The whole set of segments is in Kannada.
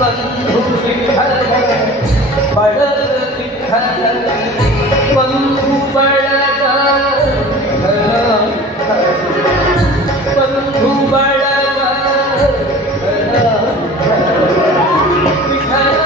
बंधु विठल बड़ग विठल बंधु बड़ग बंधु बड़ग विठल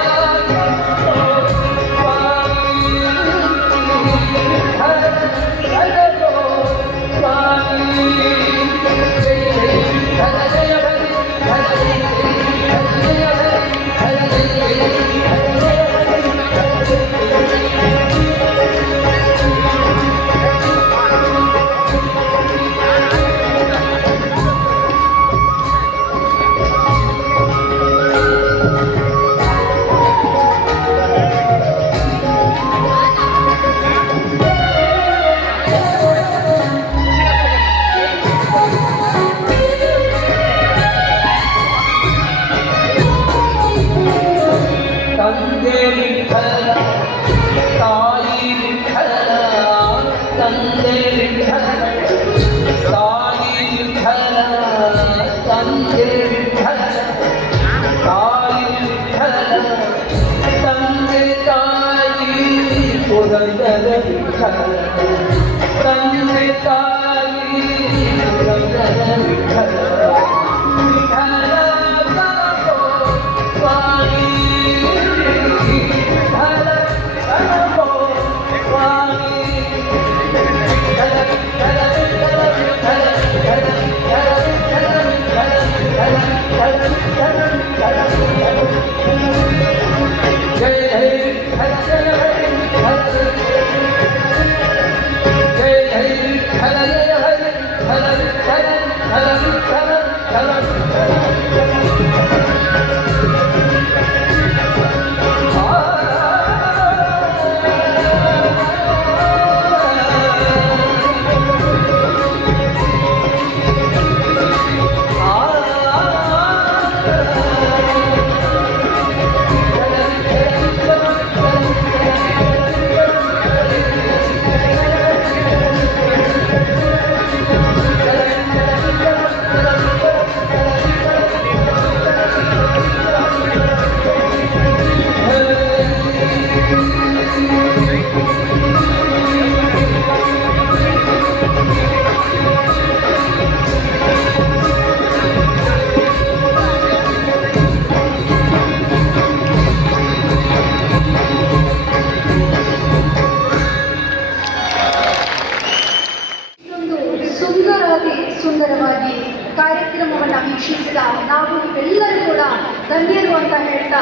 ಸುಂದರವಾಗಿ ಕಾರ್ಯಕ್ರಮವನ್ನು ವೀಕ್ಷಿಸಿದ ನಾವು ಎಲ್ಲರೂ ಕೂಡ ಧನ್ಯರು ಅಂತ ಹೇಳ್ತಾ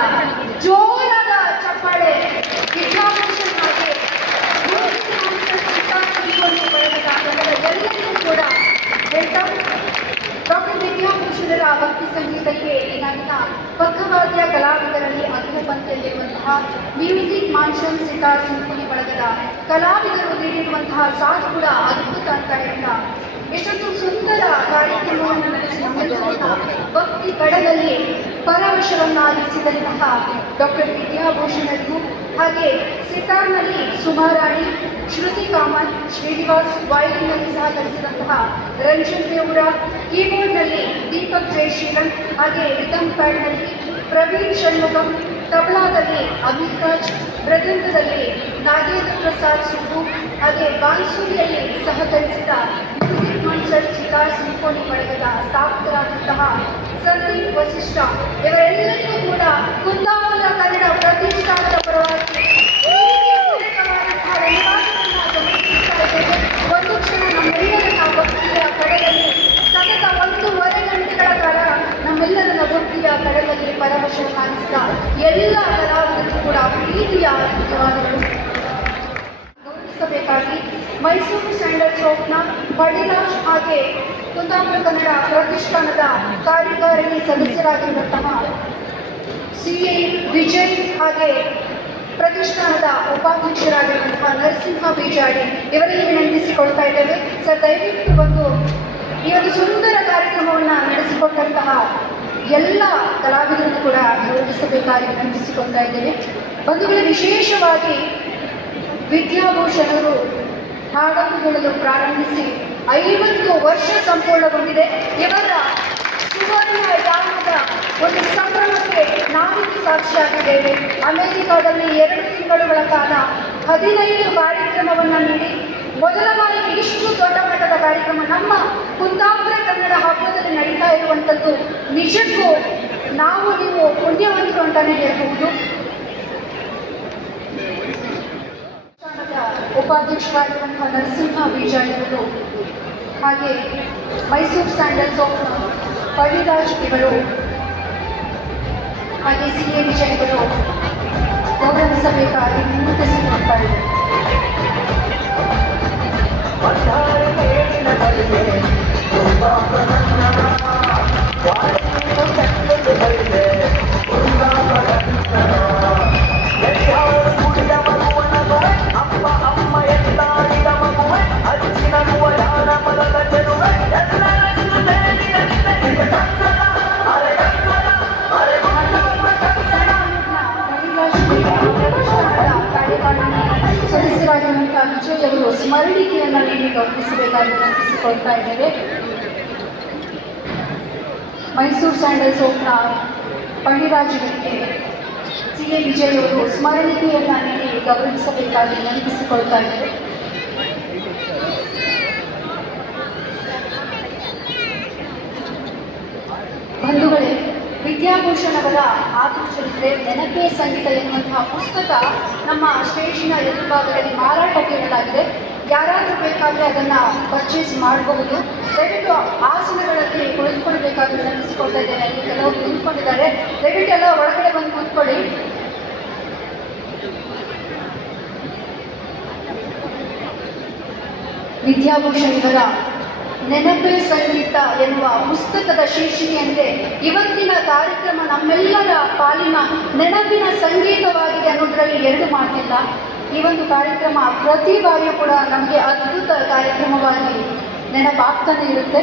ಜೋರಾದ ಚಪ್ಪಾಳೆ ವಿದ್ಯಾಭೂಷಣ್ ಹಾಗೆ ಎಲ್ಲರಿಗೂ ಕೂಡ ಹೇಳ್ತಾ ಡಾಕ್ಟರ್ ವಿದ್ಯಾಭೂಷಣರ ಭಕ್ತಿ ಸಂಗೀತಕ್ಕೆ ಈಗಿನ ಪಕ್ಕವಾದ್ಯ ಕಲಾವಿದರಲ್ಲಿ ಅಗ್ರಪಂಕ್ತಿಯಲ್ಲಿರುವಂತಹ ಮ್ಯೂಸಿಕ್ ಮಾನ್ಷನ್ ಸಿತಾರ್ ಸಿಂಫನಿ ಬಳಗದ ಕಲಾವಿದರು ನೀಡಿರುವಂತಹ ಸಾಥ್ ಕೂಡ ಅದ್ಭುತ ಅಂತ ಹೇಳ್ತಾ ಎಷ್ಟೊಂದು ಸುಂದರ ಕಾರ್ಯಕ್ರಮವನ್ನು ನಡೆಸಿ ನಮ್ಮೆಲ್ಲರನ್ನ ಭಕ್ತಿ ಕಡಲಲ್ಲಿ ಪರವಶವನ್ನಾಗಿಸಿದಂತಹ ಡಾಕ್ಟರ್ ವಿದ್ಯಾಭೂಷಣರಿಗೂ ಹಾಗೆ ಸಿತಾರ್ನಲ್ಲಿ ಸುಮಾರಾಣಿ, ಶ್ರುತಿ ಕಾಮತ್, ಶ್ರೀನಿವಾಸ್ ವಯಲಿನ್ನಲ್ಲಿ ಸಹಕರಿಸಿದಂತಹ ರಂಜನ್ ದೇವರ, ಕೀಬೋರ್ಡ್ನಲ್ಲಿ ದೀಪಕ್ ಜಯಶೀಲನ್, ಹಾಗೆ ರಿದಮ್ ಪ್ಯಾಡ್ನಲ್ಲಿ ಪ್ರವೀಣ್ ಷಣ್ಮುಖಂ, ತಬಲಾದಲ್ಲಿ ಅಮಿತ್ ರಾಜ್, ಮೃದಂಗದಲ್ಲಿ ನಾಗೇಂದ್ರ ಪ್ರಸಾದ್ ಸುಬ್ಬು, ಹಾಗೆ ಬಾನ್ಸೂರಿಯಲ್ಲಿ ಸಹಕರಿಸಿದ ಮ್ಯೂಸಿಕ್ ಕಾನ್ಸರ್ಟ್ ಸಿತಾರ್ ಸಿಂಫೋನಿ ಬಳಗದ ಸ್ಥಾಪಕರಾದಂತಹ ಸಂದೀಪ್ ವಸಿಷ್ಠ ಇವರೆಲ್ಲರಿಗೂ ಕೂಡ ಕುಂದಾಪುರ ಕನ್ನಡ ಪ್ರತಿಷ್ಠಾನದ ಪರವಾಗಿ ಒಂದು ಕ್ಷಣ ನಮ್ಮೆಲ್ಲರನ್ನ ಭಕ್ತಿಯ ಕಡಲಲ್ಲಿ ಸತತ 1.5 ಗಂಟೆಗಳ ಕಾಲ ನಮ್ಮೆಲ್ಲರನ್ನ ಭಕ್ತಿಯ ಕಡಲಲ್ಲಿ ಪರವಶವನ್ನಾಗಿಸಿದ ಎಲ್ಲ ಕಲಾವಿದರಿಗೂ ಕೂಡ ಪ್ರೀತಿಯ ಧನ್ಯವಾದಗಳು. ಗೌರವಿಸಬೇಕಾಗಿ ಮೈಸೂರು ಸ್ಯಾಂಡಲ್ ಸೋಪ್ನ ಪಡಿರಾಜ್ ಹಾಗೆ ಕುಂದಾಪುರ ಕನ್ನಡ ಪ್ರತಿಷ್ಠಾನದ ಕಾರ್ಯಕಾರಿಣಿ ಸದಸ್ಯರಾಗಿರುವಂತಹ CA ವಿಜಯ್ ಹಾಗೆ ಪ್ರತಿಷ್ಠಾನದ ಉಪಾಧ್ಯಕ್ಷರಾಗಿರುವಂತಹ ನರಸಿಂಹ ಬೀಜಾಡಿ ಇವರಲ್ಲಿ ವಿನಂತಿಸಿಕೊಳ್ತಾ ಇದ್ದೇವೆ. ಸರ್, ದಯವಿಟ್ಟು ಬಂದು ಈ ಒಂದು ಸುಂದರ ಕಾರ್ಯಕ್ರಮವನ್ನು ನಡೆಸಿಕೊಟ್ಟಂತಹ ಎಲ್ಲ ಕಲಾವಿದರನ್ನು ಕೂಡ ಗೌರವಿಸಬೇಕಾಗಿ ವಿನಂತಿಸಿಕೊಳ್ತಾ ಇದ್ದೇವೆ. ಬಂಧುಗಳು, ವಿಶೇಷವಾಗಿ ವಿದ್ಯಾಭೂಷಣರು ಹಾಡನ್ನು ಹೇಳಲು ಪ್ರಾರಂಭಿಸಿ 50 ವರ್ಷ ಸಂಪೂರ್ಣಗೊಂಡಿದೆ. ಇವರ ಸುವರ್ಣ ಯಾನದ ಒಂದು ಸಂಭ್ರಮಕ್ಕೆ ನಾವಿಲ್ಲಿ ಸಾಕ್ಷಿಯಾಗಿದ್ದೇವೆ. ಅಮೆರಿಕಾದಲ್ಲಿ 2 ತಿಂಗಳುಗಳ ಕಾಲ 15 ಕಾರ್ಯಕ್ರಮವನ್ನು ನೀಡಿ ಮೊದಲ ಬಾರಿಗೆ ಇಷ್ಟು ದೊಡ್ಡ ಮಟ್ಟದ ಕಾರ್ಯಕ್ರಮ ನಮ್ಮ ಕುಂದಾಪುರ ಕನ್ನಡ ಹಬ್ಬದಲ್ಲಿ ನಡೀತಾ ಇರುವಂಥದ್ದು ನಿಜಕ್ಕೂ ನಾವು ನೀವು ಪುಣ್ಯವಂತರು ಅಂತಾನೆ ಹೇಳ್ಬಹುದು. ಉಪಾಧ್ಯಕ್ಷರಾಗಿರುವಂತಹ ನರಸಿಂಹ ಬೀಜಾಡಿಗಳು, ಹಾಗೆ ಮೈಸೂರು ಸ್ಯಾಂಡಲ್ಸ್ ಆಫ್ ಪವಿರಾಜ್ ಇವರು, ಹಾಗೆ CA ವಿಜಯಗಳು ಗೌರವಿಸಬೇಕಾಗಿ ವಿನಂತಿಸಿರುತ್ತಾರೆ. ಸದಸ್ಯರಾಗಿರುವಂತಹ ವಿಜಯ್ ಅವರು ಸ್ಮರಣಿಕೆಯನ್ನು ನೀಡಿ ಗೌರವಿಸಬೇಕಾಗಿ ವಿನಂತಿಸಿಕೊಳ್ತಾ ಇದ್ದೇವೆ. ಮೈಸೂರು ಸ್ಯಾಂಡಲ್ಸ್ ಆಫ್ನ ಪಣಿರಾಜರಿಗೆ CA ವಿಜಯ್ ಅವರು ಸ್ಮರಣಿಕೆಯನ್ನು ನೀಡಿ ಗೌರವಿಸಬೇಕಾಗಿ ವಿನಂತಿಸಿಕೊಳ್ತಾ ಇದ್ದೇವೆ. ಬಂಧುಗಳೇ, ವಿದ್ಯಾಭೂಷಣ್ ಅವರ ಆತ್ಮಚರಿತ್ರೆ ನೆನಪೇ ಸಂಗೀತ ಎನ್ನುವಂತಹ ಪುಸ್ತಕ ನಮ್ಮ ಸ್ಟೇಜಿನ ಎದುರುಭಾಗದಲ್ಲಿ ಮಾರಾಟಕ್ಕೆ ಇಡಲಾಗಿದೆ. ಯಾರಾದರೂ ಬೇಕಾದರೆ ಅದನ್ನು ಪರ್ಚೇಸ್ ಮಾಡಬಹುದು. ದಯವಿಟ್ಟು ಆಸನಗಳಲ್ಲಿ ಕುಳಿತುಕೊಳ್ಬೇಕಾಗಿ ವಿನಂತಿಸಿಕೊಳ್ತಾ ಇದ್ದೇನೆ. ಅಲ್ಲಿ ಕೆಲವರು ಕುಳಿತುಕೊಂಡಿದ್ದಾರೆ, ದಯವಿಟ್ಟು ಎಲ್ಲ ಒಳಗಡೆ ಬಂದು ಕೂತ್ಕೊಳ್ಳಿ. ವಿದ್ಯಾಭೂಷಣ್ ಇವರ ನೆನಪೇ ಸಂಗೀತ ಎನ್ನುವ ಪುಸ್ತಕದ ಶೀರ್ಷಿಕೆಯಂತೆ ಇವತ್ತಿನ ಕಾರ್ಯಕ್ರಮ ನಮ್ಮೆಲ್ಲರ ಪಾಲಿನ ನೆನಪಿನ ಸಂಗೀತವಾಗಿದೆ ಅನ್ನೋದರಲ್ಲಿ 2 ಮಾತಿಲ್ಲ. ಈ ಒಂದು ಕಾರ್ಯಕ್ರಮ ಪ್ರತಿ ಬಾರಿಯೂ ಕೂಡ ನಮಗೆ ಅದ್ಭುತ ಕಾರ್ಯಕ್ರಮವಾಗಿ ನೆನಪಾಗ್ತಾನೆ ಇರುತ್ತೆ.